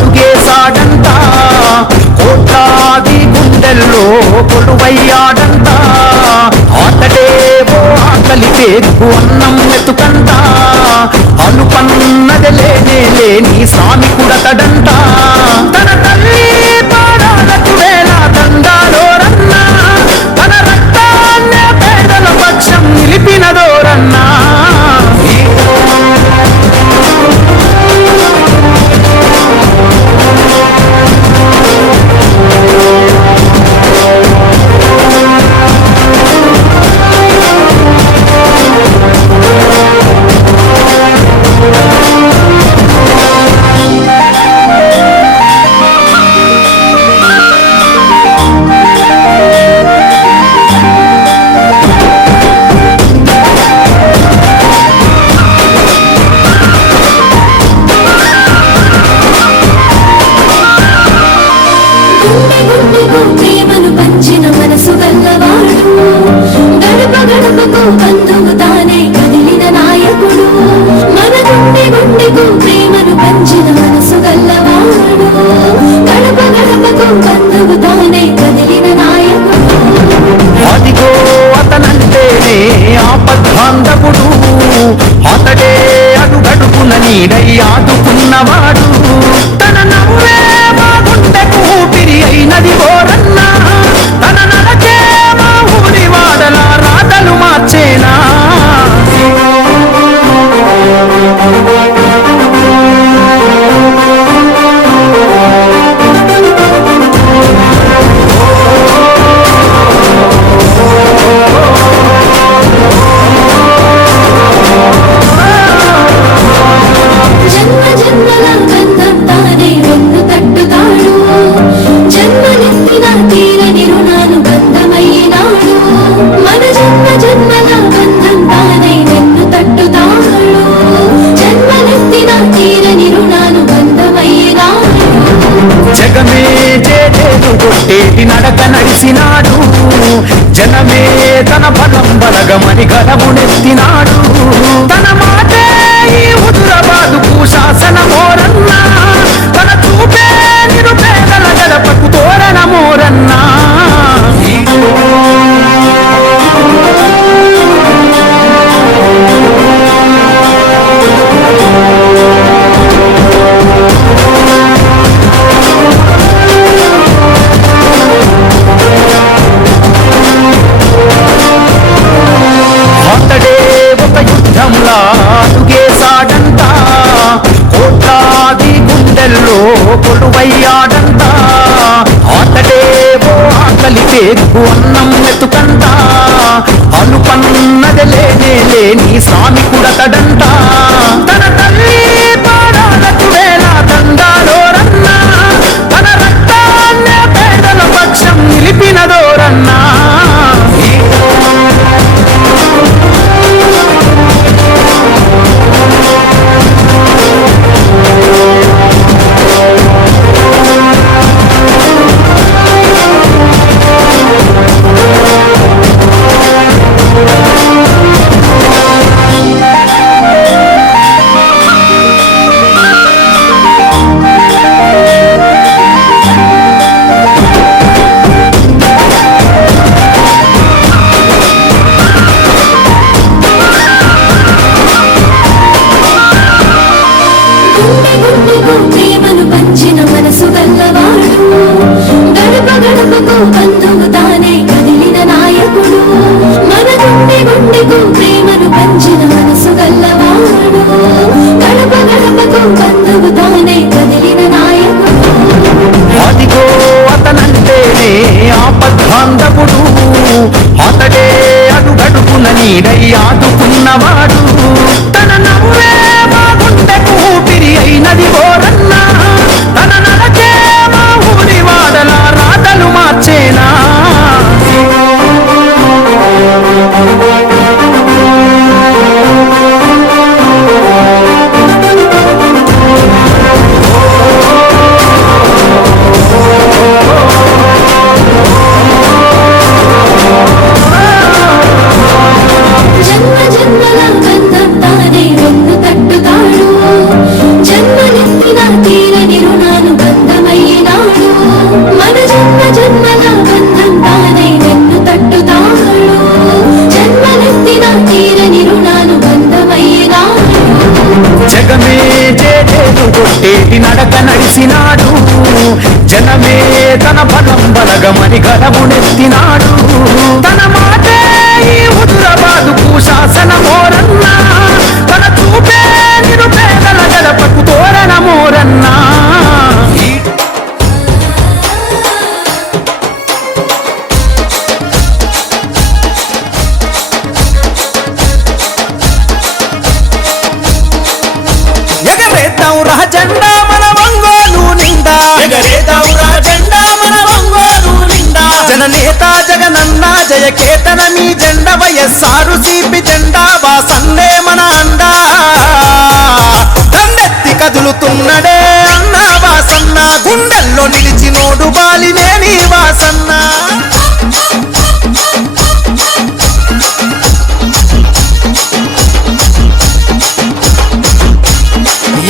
తుగేశాడంట కోట్లాది గుండెల్లో కొలువయ్యాడంట ఆటడేవో ఆకలి పేరు అన్నం వెతుకంట అనుపన్నదలేనే లేని స్వామి కుడతడంట బాంధవుడు అతడే అడుగడుకున నీడై ఆదుకున్నవాడు.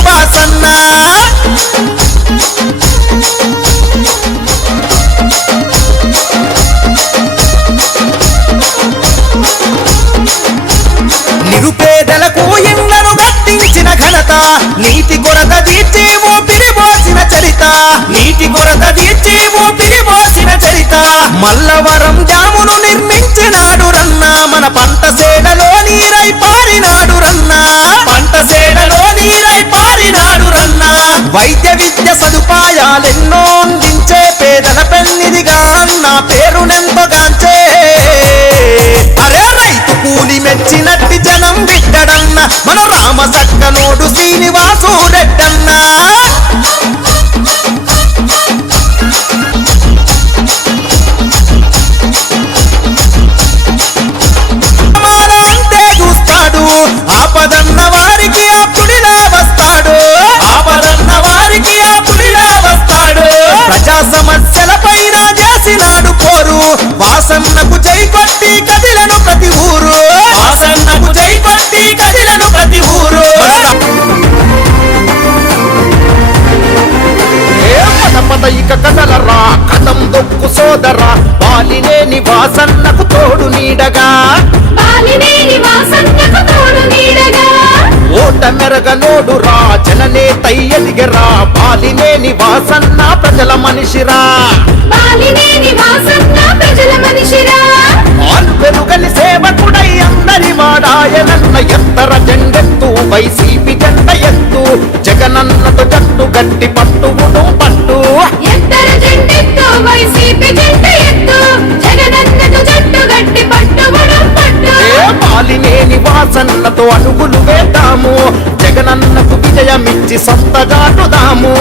వాసన్న నిరుపేదలకు ఇండ్లను కట్టించిన ఘనత నీటి కొరత తీర్చి ఊపిరిపోసిన చరిత నీటి కొరత తీర్చి ఊపిరిపోసిన చరిత. మల్లవరం పథకాలెన్నో అందించే పేదల పెన్నిదిగా నా పేరునెంపగాంచే అరే రైతు కూలి మెచ్చినట్టి జనం విట్టడన్న మన రామ సక్కనోడు శ్రీనివాసు రెడ్డన్నా. ఓట మెరగ నోడురా జననే తయ్యదిగరా బాలినేని వాసన్న ప్రజల మనిషిరా. ఆల్ పెరుగని సేవకుడై అందరి వాడాయనన్న ఎత్తర జెండెత్తు. వైసీపీ జెండ ఎత్తు. జగనన్నతో జట్టు గట్టి పట్టువును పట్టు. ఎత్తర జెండెత్తు వైసీపీ జెండ ఎత్తు. జగనన్నకు జట్టు గట్టి పట్టుబడు పట్టు. ఏ బాలినేని వాసన్నతో అడుగులు వేద్దాము జగనన్నకు విజయమిచ్చి సొంతగాటుదాము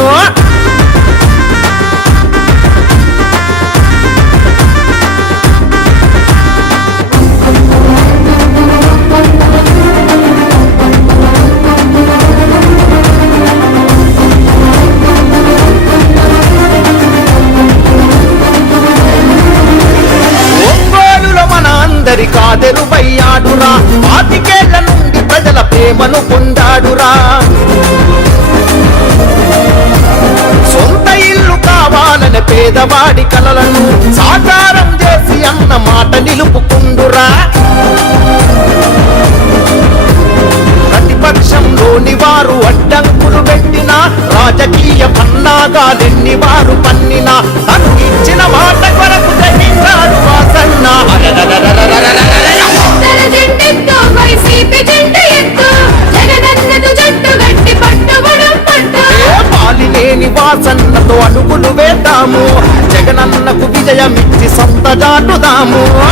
amor.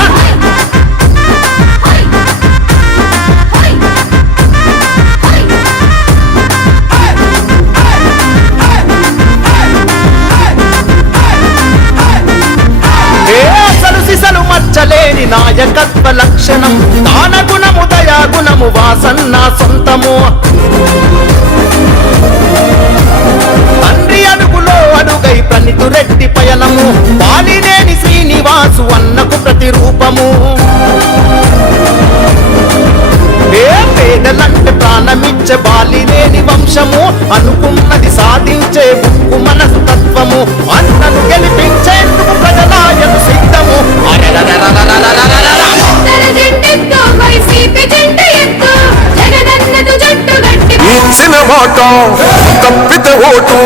ఇచ్చిన మాట ఓటు.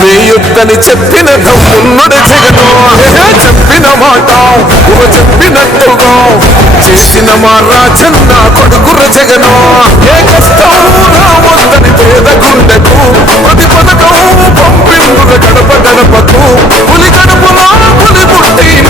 మీ యుద్ధని చెప్పిన దమ్మున్నడు జగను చెప్పిన మాట. ఊహ చెప్పినట్టుగా. చేసిన మా రాజన్న కొడుకుర జగను. ఏ కష్టం రావద్దని పేద గుండెకు. ప్రతి పథకం పంపిండుర గడప గడపకు. పులి గడపలా పులి పుట్టిన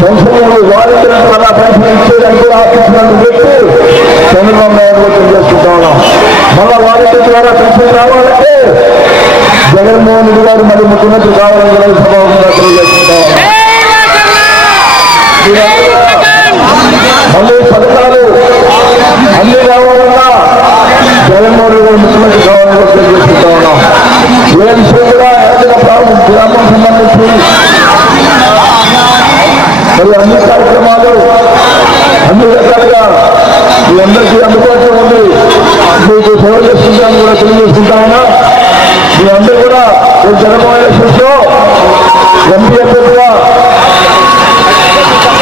పెన్షన్లు వాలంటీర్ ద్వారా పెన్షన్ ఇచ్చేదానికి కూడా ఆఫీసులను పెట్టి. చంద్రబాబు నాయుడు ఓట్లు చేసుకుంటా ఉన్నాం మళ్ళా వాలంటీర్ ద్వారా పెన్షన్ రావాలంటే జగన్మోహన్ రెడ్డి గారు మరి ముఖ్యమంత్రి కావాలని కూడా ఈ సభాముఖంగా తెలియజేసుకుంటా ఉన్నాం మళ్ళీ పథకాలు అన్ని రావాలన్నా జగన్మోహన్ రెడ్డి గారు ముఖ్యమంత్రి కావాలని కూడా తెలియజేసుకుంటా ఉన్నాం ఏ విషయం కూడా ఏదైనా ప్రాబ్లం గ్రామం సంబంధించి మరి అన్ని కార్యక్రమాలు అన్ని రకాలుగా మీ అందరికీ అందుబాటులో ఉంది మీకు సేవ చేసుకుంటామని కూడా తెలియజేసుకుంటా ఉన్నా మీ అందరూ కూడా ఈ జనమోహన్ ఎలక్షన్స్లో ఎంపీ అభ్యర్థిగా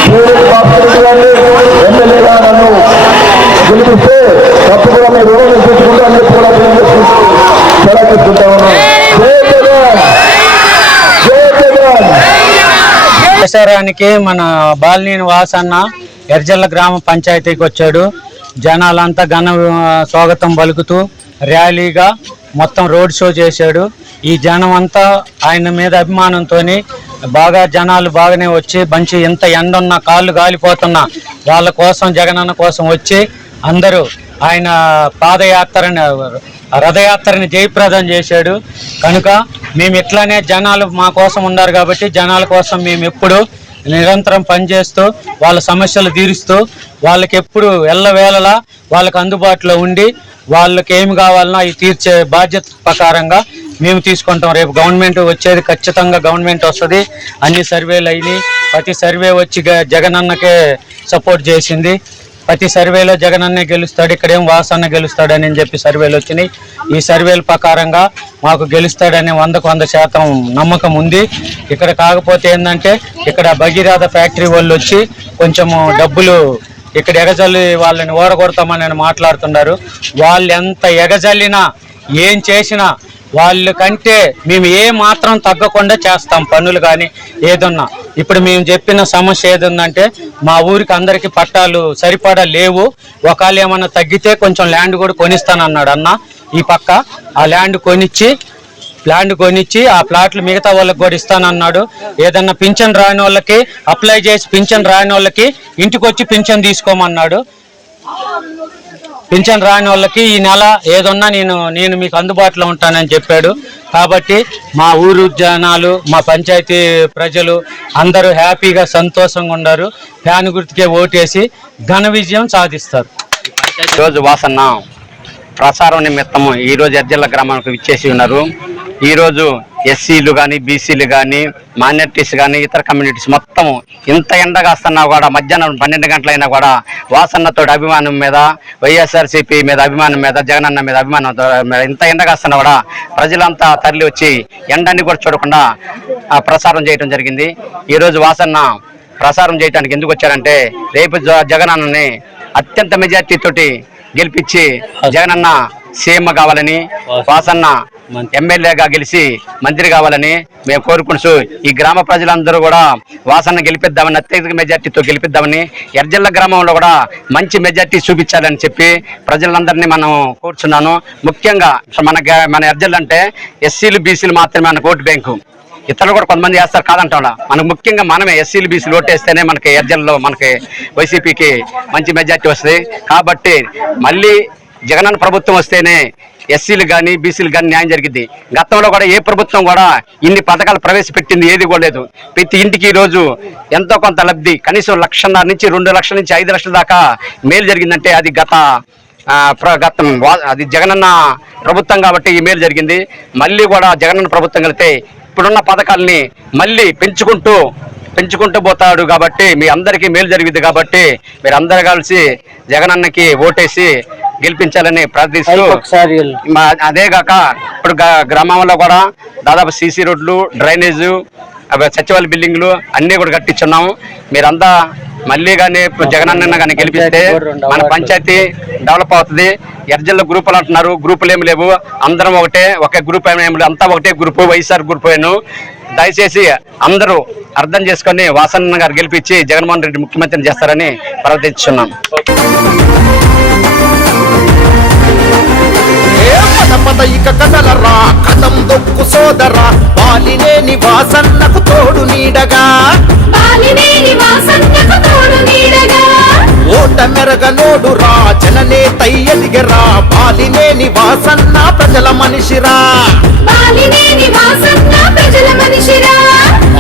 కేవీ భాస్కర్ రెడ్డి గారిని ఎమ్మెల్యేగా నన్ను గెలిపిస్తే తప్పకుండా మీ రుణం తెలియజేసుకుంటా ఉన్నాం జై జగన్ జై జగన్ సహాయానికి మన బాలినేని వాసన్న ఎర్జల్ల గ్రామ పంచాయతీకి వచ్చాడు. జనాలంతా ఘన స్వాగతం పలుకుతూ ర్యాలీగా మొత్తం రోడ్ షో చేశాడు. ఈ జనం అంతా ఆయన మీద అభిమానంతో బాగా జనాలు బాగానే వచ్చి మంచి ఎంత ఎండ ఉన్నా కాళ్ళు గాలిపోతున్నా వాళ్ళ కోసం జగనన్న కోసం వచ్చి అందరూ ఆయన పాదయాత్రని రథయాత్రని జయప్రదం చేశాడు. కనుక మేము ఇట్లానే జనాలు మా కోసం ఉన్నారు కాబట్టి జనాల కోసం మేము ఎప్పుడు నిరంతరం పనిచేస్తూ వాళ్ళ సమస్యలు తీరుస్తూ వాళ్ళకి ఎప్పుడు ఎల్లవేళలా వాళ్ళకి అందుబాటులో ఉండి వాళ్ళకి ఏమి కావాలన్నా అవి తీర్చే బాధ్యత ప్రకారంగా మేము తీసుకుంటాం. రేపు గవర్నమెంట్ వచ్చేది ఖచ్చితంగా గవర్నమెంట్ వస్తుంది. అన్ని సర్వేలు అయినాయి. ప్రతి సర్వే వచ్చి గ- జగనన్నకే సపోర్ట్ చేసింది. ప్రతి సర్వేలో జగనన్నే గెలుస్తాడు ఇక్కడేం వాసన్న గెలుస్తాడని చెప్పి సర్వేలు వచ్చినాయి. ఈ సర్వేల ప్రకారంగా మాకు గెలుస్తాడని వందకు వంద శాతం నమ్మకం ఉంది. ఇక్కడ కాకపోతే ఏంటంటే ఇక్కడ భగీరథ ఫ్యాక్టరీ వాళ్ళు వచ్చి కొంచెము డబ్బులు ఇక్కడ ఎగజల్లి వాళ్ళని ఓడగొడతామని మాట్లాడుతున్నారు. వాళ్ళు ఎంత ఎగజల్లినా ఏం చేసినా వాళ్ళ కంటే మేము ఏ మాత్రం తగ్గకుండా చేస్తాం పనులు కానీ ఏదన్నా. ఇప్పుడు మేము చెప్పిన సమస్య ఏదుందంటే మా ఊరికి అందరికి పట్టాలు సరిపడా లేవు. ఒకవేళ ఏమన్నా తగ్గితే కొంచెం ల్యాండ్ కూడా కొనిస్తానన్నాడు అన్న. ఈ పక్క ఆ ల్యాండ్ కొనిచ్చి ల్యాండ్ కొనిచ్చి ఆ ప్లాట్లు మిగతా వాళ్ళకి కూడా ఇస్తానన్నాడు. ఏదన్నా పింఛన్ రాని వాళ్ళకి అప్లై చేసి పింఛన్ రాని వాళ్ళకి ఇంటికి వచ్చి పింఛన్ తీసుకోమన్నాడు. పింఛన్ రాని వాళ్ళకి ఈ నెల ఏదన్నా నేను నేను మీకు అందుబాటులో ఉంటానని చెప్పాడు. కాబట్టి మా ఊరు జనాలు మా పంచాయతీ ప్రజలు అందరూ హ్యాపీగా సంతోషంగా ఉన్నారు ఫ్యాన్ గుర్తుకే ఓటేసి ఘన విజయం సాధిస్తారు. ఈరోజు వాసన్న ప్రసారం నిమిత్తము ఈరోజు ఎర్జల్ల గ్రామానికి విచ్చేసి ఉన్నారు. ఈరోజు ఎస్సీలు కానీ బీసీలు కానీ మైనార్టీస్ కానీ ఇతర కమ్యూనిటీస్ మొత్తం ఇంత ఎండ కాస్తున్నా కూడా మధ్యాహ్నం పన్నెండు గంటలైనా కూడా వాసన్నతో అభిమానం మీద వైఎస్ఆర్సీపీ మీద అభిమానం మీద జగనన్న మీద అభిమానం మీద ఇంత ఎండ కాస్తున్నా కూడా ప్రజలంతా తరలి వచ్చి ఎండని కూడా చూడకుండా ఆ, ప్రసారం చేయడం జరిగింది. ఈరోజు వాసన్న ప్రసారం చేయడానికి ఎందుకు వచ్చారంటే రేపు జ- జగనన్నని అత్యంత మెజార్టీ తోటి గెలిపించి జగనన్న సీఎం కావాలని వాసన్న ఎమ్మెల్యేగా గెలిచి మంత్రి కావాలని మేము కోరుకుంటూ ఈ గ్రామ ప్రజలందరూ కూడా వాసన్న గెలిపిద్దామని అత్యధిక మెజార్టీతో గెలిపిద్దామని ఎర్జల్ల గ్రామంలో కూడా మంచి మెజార్టీ చూపించాలని చెప్పి ప్రజలందరినీ మనం కోరుచున్నాను. ముఖ్యంగా మన మన ఎర్జల్ అంటే ఎస్సీలు బీసీలు మాత్రమే మన ఓటు బ్యాంకు. ఇతరులు కూడా కొంతమంది వేస్తారు కాదంటాం మనకు ముఖ్యంగా మనమే ఎస్సీలు బీసీలు ఓటేస్తేనే మనకి ఎర్జల్లో మనకి వైసీపీకి మంచి మెజార్టీ వస్తుంది. కాబట్టి మళ్ళీ జగనన్న ప్రభుత్వం వస్తేనే ఎస్సీలు కానీ బీసీలు కానీ న్యాయం జరిగింది గతంలో కూడా ఏ ప్రభుత్వం కూడా ఇన్ని పథకాలు ప్రవేశపెట్టింది ఏది కూడా లేదు. ప్రతి ఇంటికి ఈ రోజు ఎంతో కొంత లబ్ధి కనీసం లక్షన్నర నుంచి రెండు లక్షల నుంచి ఐదు లక్షల దాకా మేలు జరిగిందంటే అది గత ప్ర- గతం అది జగనన్న ప్రభుత్వం కాబట్టి ఈ మేలు జరిగింది. మళ్ళీ కూడా జగనన్న ప్రభుత్వం కలితే ఇప్పుడున్న పథకాలని మళ్ళీ పెంచుకుంటూ పెంచుకుంటూ పోతాడు కాబట్టి మీ అందరికీ మేలు జరిగింది కాబట్టి మీరు అందరు కలిసి జగనన్నకి ఓటేసి గెలిపించాలని ప్రార్థిస్తూ అదే కాక ఇప్పుడు గ్రామంలో కూడా దాదాపు సీసీ రోడ్లు డ్రైనేజ్ సచివాలయ బిల్డింగ్లు అన్నీ కూడా కట్టించున్నాము. మీరంతా మళ్ళీ కానీ జగనన్న కానీ గెలిపిస్తే మన పంచాయతీ డెవలప్ అవుతుంది. ఎర్జల్ల గ్రూపులు అంటున్నారు. గ్రూపులు ఏమి లేవు. అందరం ఒకటే ఒకే గ్రూప్ ఏమి లేవు. అంతా ఒకటే గ్రూప్ వైఎస్ఆర్ గ్రూప్ అయిను దయచేసి అందరూ అర్థం చేసుకొని వాసన్న గారు గెలిపించి జగన్మోహన్ రెడ్డి ముఖ్యమంత్రిని చేస్తారని ప్రార్థిస్తున్నాం పద ఇక కదలరా కథం దొక్కు సోదరా బాలినేని వాసన్నకు తోడు నీడగా. ఓట మెరగ నోడురా జననే తయ్యదిగరా బాలినేని వాసన్న ప్రజల మనిషిరా.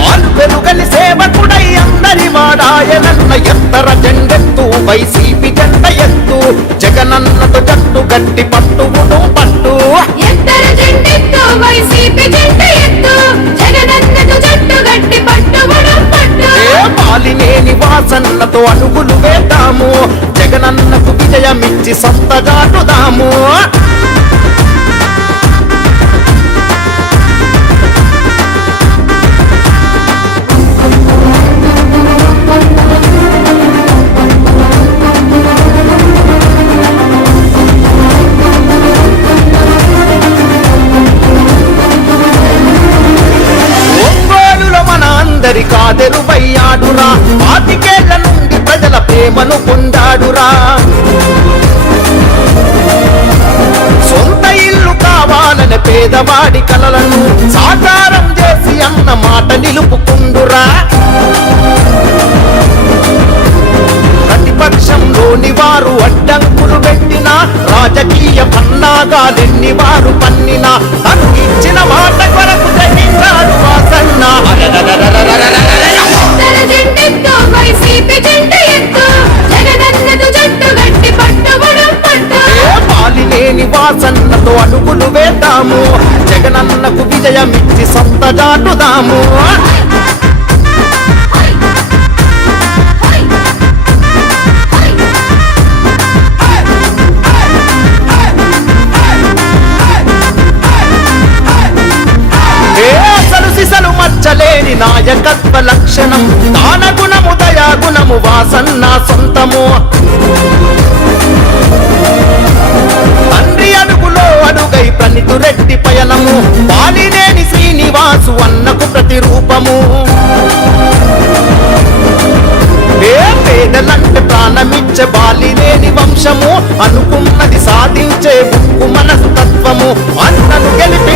ఆలు పెరుగని సేవకుడై అందరి వాడాయనన్న జెండెత్తు వైసీపీ జెండ ఎత్తు జగనన్నతో జట్టు గట్టి పట్టువును పట్టు ఎత్తర జెండెత్తు వైసీపీ జెండ ఎత్తు. జగనన్నకు జట్టు గట్టి పట్టుబడం పట్టు. ఏ బాలినేని వాసన్నతో అడుగులు వేద్దాము. జగనన్నకు విజయమిచ్చి సొంతగాటుదాము ఉన్నాడురా ప్రజల పొందాడురా సొంత ఇల్లు కావాలనే పేదవాడి కలలను సాకారం చేసి అన్న మాట నిలుపుకుండురా. చేస్తాము లేని నాయకత్వ లక్షణం. దాన గుణము దయా గుణము వాసన్న సొంతము. తండ్రి అడుగులో అడుగై ప్రనితురెట్టి పయనము. వాలినే శ్రీనివాసు అన్నకు ప్రతిరూపము. పేదలంటే ప్రాణమిచ్చే బాలి లేని వంశము అనుకున్నది సాధించే ఉక్కు మనసు తత్వము. అన్నను గెలిపి